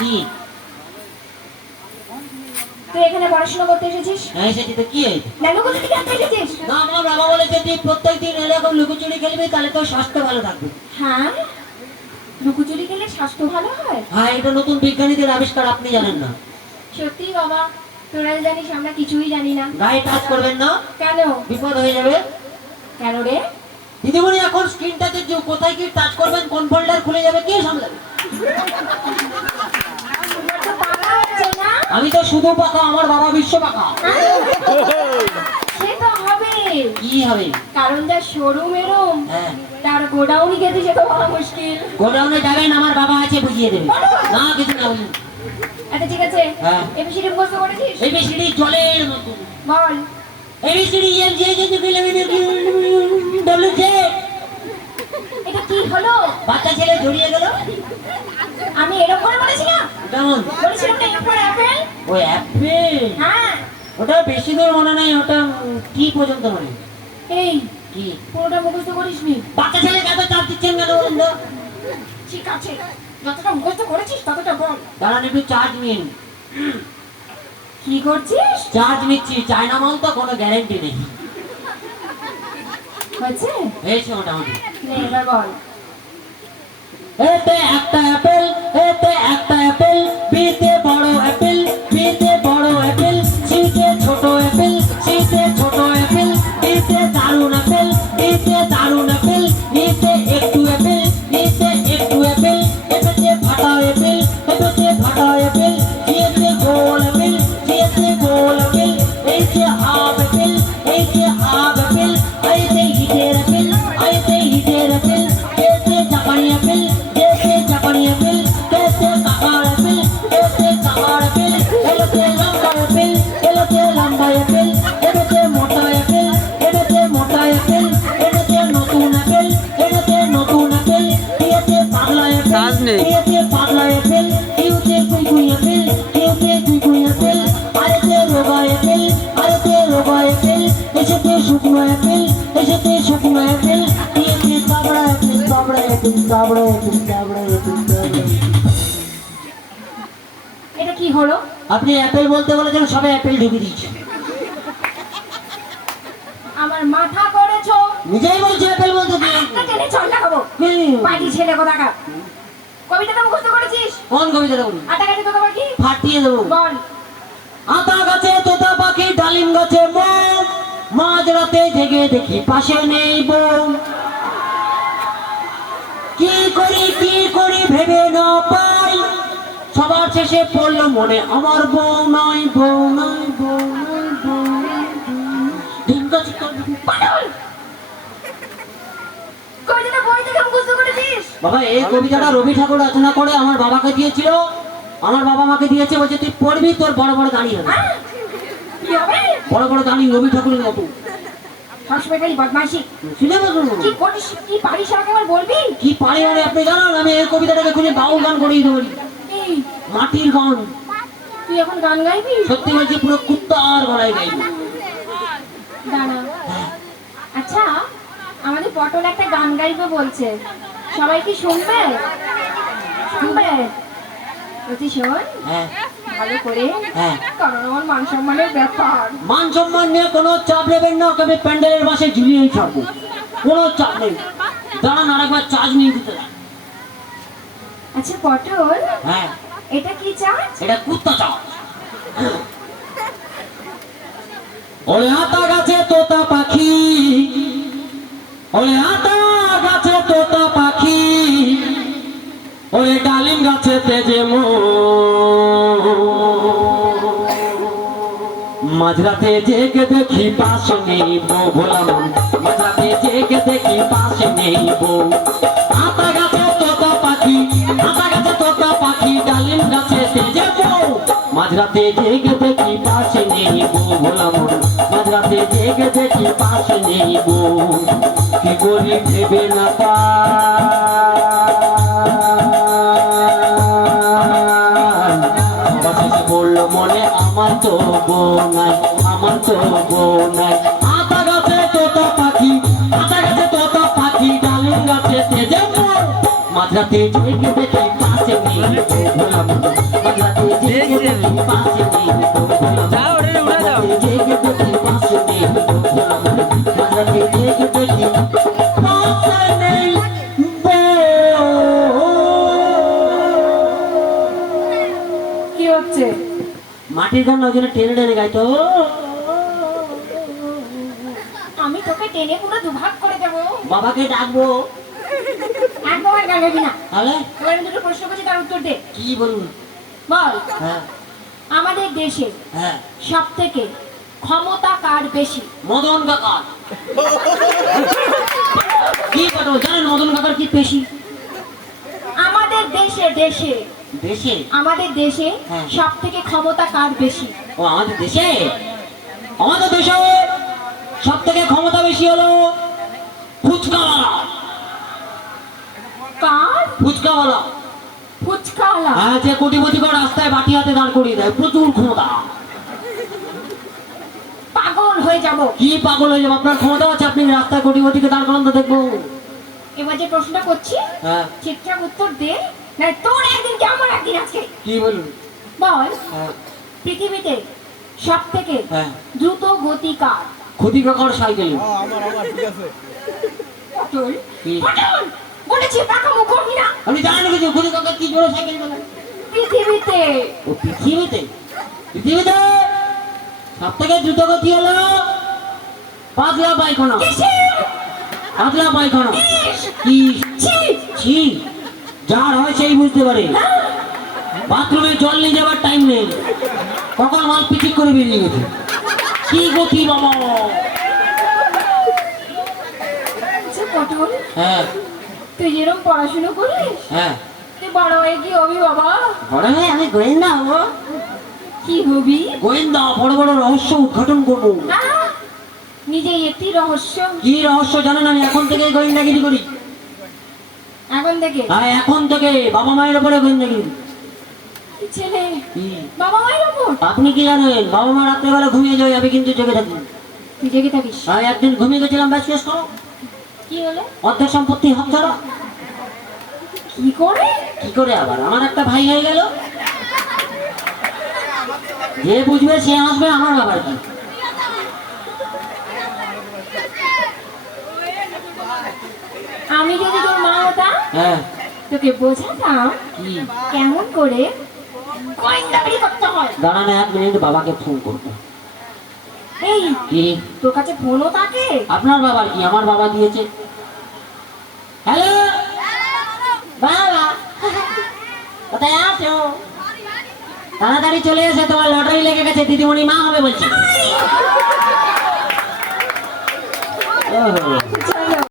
কি তুই এখানে পড়াশোনা করতে এসেছিস? হ্যাঁ এসেছি তো কি হয়েছে? নানু কোথা থেকে এসেছিস? না আমার বাবা বলেছে তুই প্রত্যেকদিন এরকম লুকোচুরি খেলবি তাহলে তোর স্বাস্থ্য ভালো থাকবে। হ্যাঁ, লুকোচুরি খেলে স্বাস্থ্য ভালো হয়? হ্যাঁ এটা নতুন বিজ্ঞানীদের আবিষ্কার, আপনি জানেন না? সত্যি বাবা, তোরা জানিস আমরা কিছুই জানি না। গায়ে টাচ করবেন না, কেন? বিপদ হয়ে যাবে। কেন রে? দিদিমণি এখন স্ক্রিন টাচে যে কোথায় কি টাচ করবেন কোন ফোল্ডার খুলে যাবে কে সামলাবে? তো পাকা হচ্ছে না? আমি তো শুধু পাকা, আমার বাবা বিশ্ব পাকা। সে তো হবে। কি হবে? কারণ যা শোরুম এরম, হ্যাঁ তার গোডাউনি খেতে যেতে বড় মুশকিল। গোডাউনে যাবেন, আমার বাবা আছে বুঝিয়ে দেবে। না কিছু না বুঝুন। আচ্ছা ঠিক আছে, হ্যাঁ। এবিসিডি মুখস্থ করেছিস? এবিসিডি জলের মতো। বল। ABCD M J J J W J. এটা কি হলো? বাচ্চা ছেলে জড়িয়ে গেল। আমি এরকম করে বলেছি না? কেমন? বলেছিলাম না এরপর অ্যাপেল? ওই অ্যাপেল? হ্যাঁ। ওটা বেশি দূর মনে নাই, ওটা কি পর্যন্ত মনে? এই কি পুরোটা মুখস্থ করিসনি? বাচ্চা ছেলেকে এত চাপ দিচ্ছেন কেন বলুন তো? ঠিক আছে, যতটা মুখস্থ করেছিস ততটা বল। দাঁড়ান একটু চার্জ নিন। কি করছিস? চার্জ নিচ্ছি, চায়না মাল তো কোনো গ্যারেন্টি নেই। হয়েছে? হয়েছে মোটামুটি। নে এবার বল। এতে একটা অ্যাপেল, এতে একটা অ্যাপেল, বিতে বড় অ্যাপেল, বিতে বড় অ্যাপেল, সিতে ছোট অ্যাপেল, সিতে ছোট অ্যাপেল, ডিতে দারুণ অ্যাপেল, ডিতে দারুণ অ্যাপেল, নিতে একটু অ্যাপেল, নিতে একটু অ্যাপেল, এতে ফাটা অ্যাপেল, এতে ফাটা অ্যাপেল, দিয়েতে গোল অ্যাপেল, দিয়েতে গোল অ্যাপেল, এই যে হাফ অ্যাপেল, এই যে হাফ অ্যাপেল, আইতে হিটের অ্যাপেল, আইতে হিটের অ্যাপেল, এতে জাপানি অ্যাপেল, এতে জাপানি অ্যাপেল, এতে কাকার অ্যাপেল, এতে কাকার অ্যাপেল, এতে লম্বা অ্যাপেল, এতে লম্বা অ্যাপেল, এতে মোটা অ্যাপেল, এতে মোটা অ্যাপেল, এতে নতুন অ্যাপেল, এতে নতুন অ্যাপেল, এতে পাগলা অ্যাপেল, এতে পাগলা অ্যাপেল, এতে কুইকুই অ্যাপেল, এতে কুইকুই অ্যাপেল, আরেতে রোগা অ্যাপেল, আরেতে রোগা অ্যাপেল, এতে শুকনো অ্যাপেল, এতে শুকনো অ্যাপেল, এতে কাবড়া অ্যাপেল, কাবড়া অ্যাপেল, কাবড়া অ্যাপেল, কাবড়া অ্যাপেল, কাবড়া। এটা কি হলো? আপনি অ্যাপেল বলতে বলেছেন, সবে অ্যাপেল ঢুকে দিয়েছে। আমার মাথা করেছো। নিজেই বলছে অ্যাপেল বলতে দিয়ে। একটা টেনে চল লাগাবো। পাটি ছেলে কোথাকার। কবিতাটা মুখস্থ করেছিস? কোন কবিতাটা বলুন? আটা গাছে তোতা পাখি? ফাটিয়ে দেবো। বল। আতা গাছে তোতা পাখি, ডালিম গাছে মোম, মাঝ রাতে জেগে দেখি পাশে নেই বোম। কি করি ভেবে না পাই, সবার শেষে পড়লো মনে আমার বউ নয়, বউ নয়, বউ নয়, বউ নয়, ডিম গাছ পাগল। কবিতাটা বই থেকে মুখস্থ করেছিস? বাবা এই কবিতাটা রবি ঠাকুর রচনা করে আমার বাবাকে দিয়েছিল, আমার বাবা আমাকে দিয়েছে, বলছে তুই পড়বি তোর বড় বড় দাঁড়ি হবে। হ্যাঁ? কি হবে? বড় বড় দাঁড়ি রবি ঠাকুরের মতো। সবসময় খালি বদমাইশি। শুনে বলুন কি করিস, কি পারিস আমাকে একবার বলবি? কি পারি মানে আপনি জানান, আমি এই কবিতাটাকে খুঁজে বাউল গান করেই ধরি, এই, মাটির গান। তুই এখন গান গাইবি? সত্যি বলছি পুরো কুত্তার গলায় গাই। দাঁড়া। আচ্ছা, আমাদের পটল একটা গান গাইবে বলছে, সবাই কি শুনবে? শুনবে? বলছি শোন হ্যাঁ ভালো করে, হ্যাঁ। কারণ আমার মান সম্মানের ব্যাপার। মান সম্মান নিয়ে কোনো চাপ নেবেন না, তবে প্যান্ডেলের বাসে ঝুলিয়েই থাকবো, কোনো চাপ নেই। দাঁড়ান আরেকবার চার্জ নিয়ে দিতে দাঁড়ান। আচ্ছা পটল, হ্যাঁ এটা কি চার্জ? এটা কুত্তা চার্জ। ওরে আতা গাছে তোতা পাখি, ওরে আতা গাছে তোতা পাখি, ওরে ডালিম গাছে তেজে মাঝরাতে জেগে দেখি পাশে নেই বউ, ভোলা মন মাঝরাতে জেগে দেখি পাশে নেই বউ। আতা গাছে তোতা পাখি, আতা গাছে তোতা পাখি, ডালিম গাছে তেজে বউ, মাঝরাতে জেগে দেখি পাশে নেই বউ, ভোলা মন মাঝরাতে জেগে দেখি পাশে নেই বউ। কি করি ভেবে না পাই, অবশেষে বললো মনে আমার তো বউ নাই, আমার তো বউ নাই। আতা গাছে তোতা পাখি, আতা গাছে তোতা পাখি, ডালিম গাছে তেজে বউ, মাঝরাতে জেগে দেখি পাশে নেই বউ, ভোলা মন পাশে নেই যাও ওরে উড়ে যাও জেগে দেখি পাশে নেই মাঝরাতে জেগে দেখি পাশে নেই কি হচ্ছে? মাটির গান ওই জন্য টেনে টেনে গাইতো আমি তোকে টেনে পুরো দুভাগ করে দেবো। বাবাকে ডাকবো একদম আর গান গাবি না। তাহলে এবার আমি দুটো প্রশ্ন করছি, তার উত্তর দে। কি বলুন বল, হ্যাঁ আমাদের দেশে হ্যাঁ সব থেকে ক্ষমতা কার বেশি? মদন কাকা কি কথা জানেন মদন কাকার কি পেশি আমাদের দেশে দেশে দেশে আমাদের দেশে হ্যাঁ। সব থেকে ক্ষমতা কার বেশি? ও আমাদের দেশে সব থেকে ক্ষমতা বেশি হলো ফুচকাওয়ালা কার? ফুচকাওয়ালা ফুচকাওয়ালা। হ্যাঁ যে কোটিপতি করে রাস্তায় বাটি হাতে দাঁড় করিয়ে দেয় প্রচুর ক্ষমতা পাগল হয়ে যাব। কি পাগল হয়ে যাবে আপনার ক্ষমতা আছে আপনি রাস্তায় কোটিপতিকে দাঁড় করান তো দেখবো এবার যে প্রশ্নটা করছি হ্যাঁ ঠিকঠাক উত্তর দে, না তোর একদিন কি আমার একদিন আজকে। কি বলুন বল, হ্যাঁ পৃথিবীতে সব থেকে হ্যাঁ দ্রুত গতি কার? ক্ষতি কাকার সাইকেল পটল, কি? পটল, বলেছি পাকামো করবি না। আমি জানি না কিছু ক্ষতি কাকা কি জোরে সাইকেল চালায় পৃথিবীতে ও পৃথিবীতে পৃথিবীতে সব থেকে দ্রুত গতি হলো পাতলা পায়খানা পাতলা পায়খানা কি ছি, ছি যার হয় সেই বুঝতে পারে বাথরুমে জল নিয়ে যাবার টাইম নেই কখন মাল পিচিক করে বেরিয়ে গেছে কি গতি বাবা আচ্ছা পটল, হ্যাঁ তুই যেরকম পড়াশুনো করিস, হ্যাঁ তুই বড় হয়ে কি হবি বাবা? বড় হয়ে আমি গোয়েন্দা হবো কি হবি? গোয়েন্দা বড় বড় রহস্য উদ্ঘাটন করবো আহ, নিজেই একটি রহস্য। কি রহস্য জানেন আমি এখন থেকে গোয়েন্দাগিরি করি এখন থেকে আর এখন থেকে বাবা মায়ের উপরে গোয়েন্দাগিরি কি ছেলে কি? বাবা মায়ের উপর আপনি কি জানেন বাবা মা রাত্রেবেলা ঘুমিয়ে যায় আমি কিন্তু জেগে থাকি তুই জেগে থাকিস? আমি একদিন ঘুমিয়ে গেছিলাম ব্যাস শেষ করো কি হলো? অর্ধেক সম্পত্তি হাত ছাড়া কি করে? কি করে আবার আমার একটা ভাই হয়ে গেল যে বুঝবে সে আসবে আমার বাবার কি আমি যদি তোর মা হতাম হ্যাঁ তোকে বোঝাতাম কি কেমন করে গোয়েন্দাগিরি করতে হয়। দাঁড়ানো 1 মিনিট বাবাকে ফোন করবো এই, কি তোর কাছে ফোনও থাকে? আপনার বাবার কি আমার বাবা দিয়েছে হ্যালো বাবা কোথায় আছো তাড়াতাড়ি চলে এসে তোমার লটারি লেগে গেছে দিদিমণি মা হবে বলছে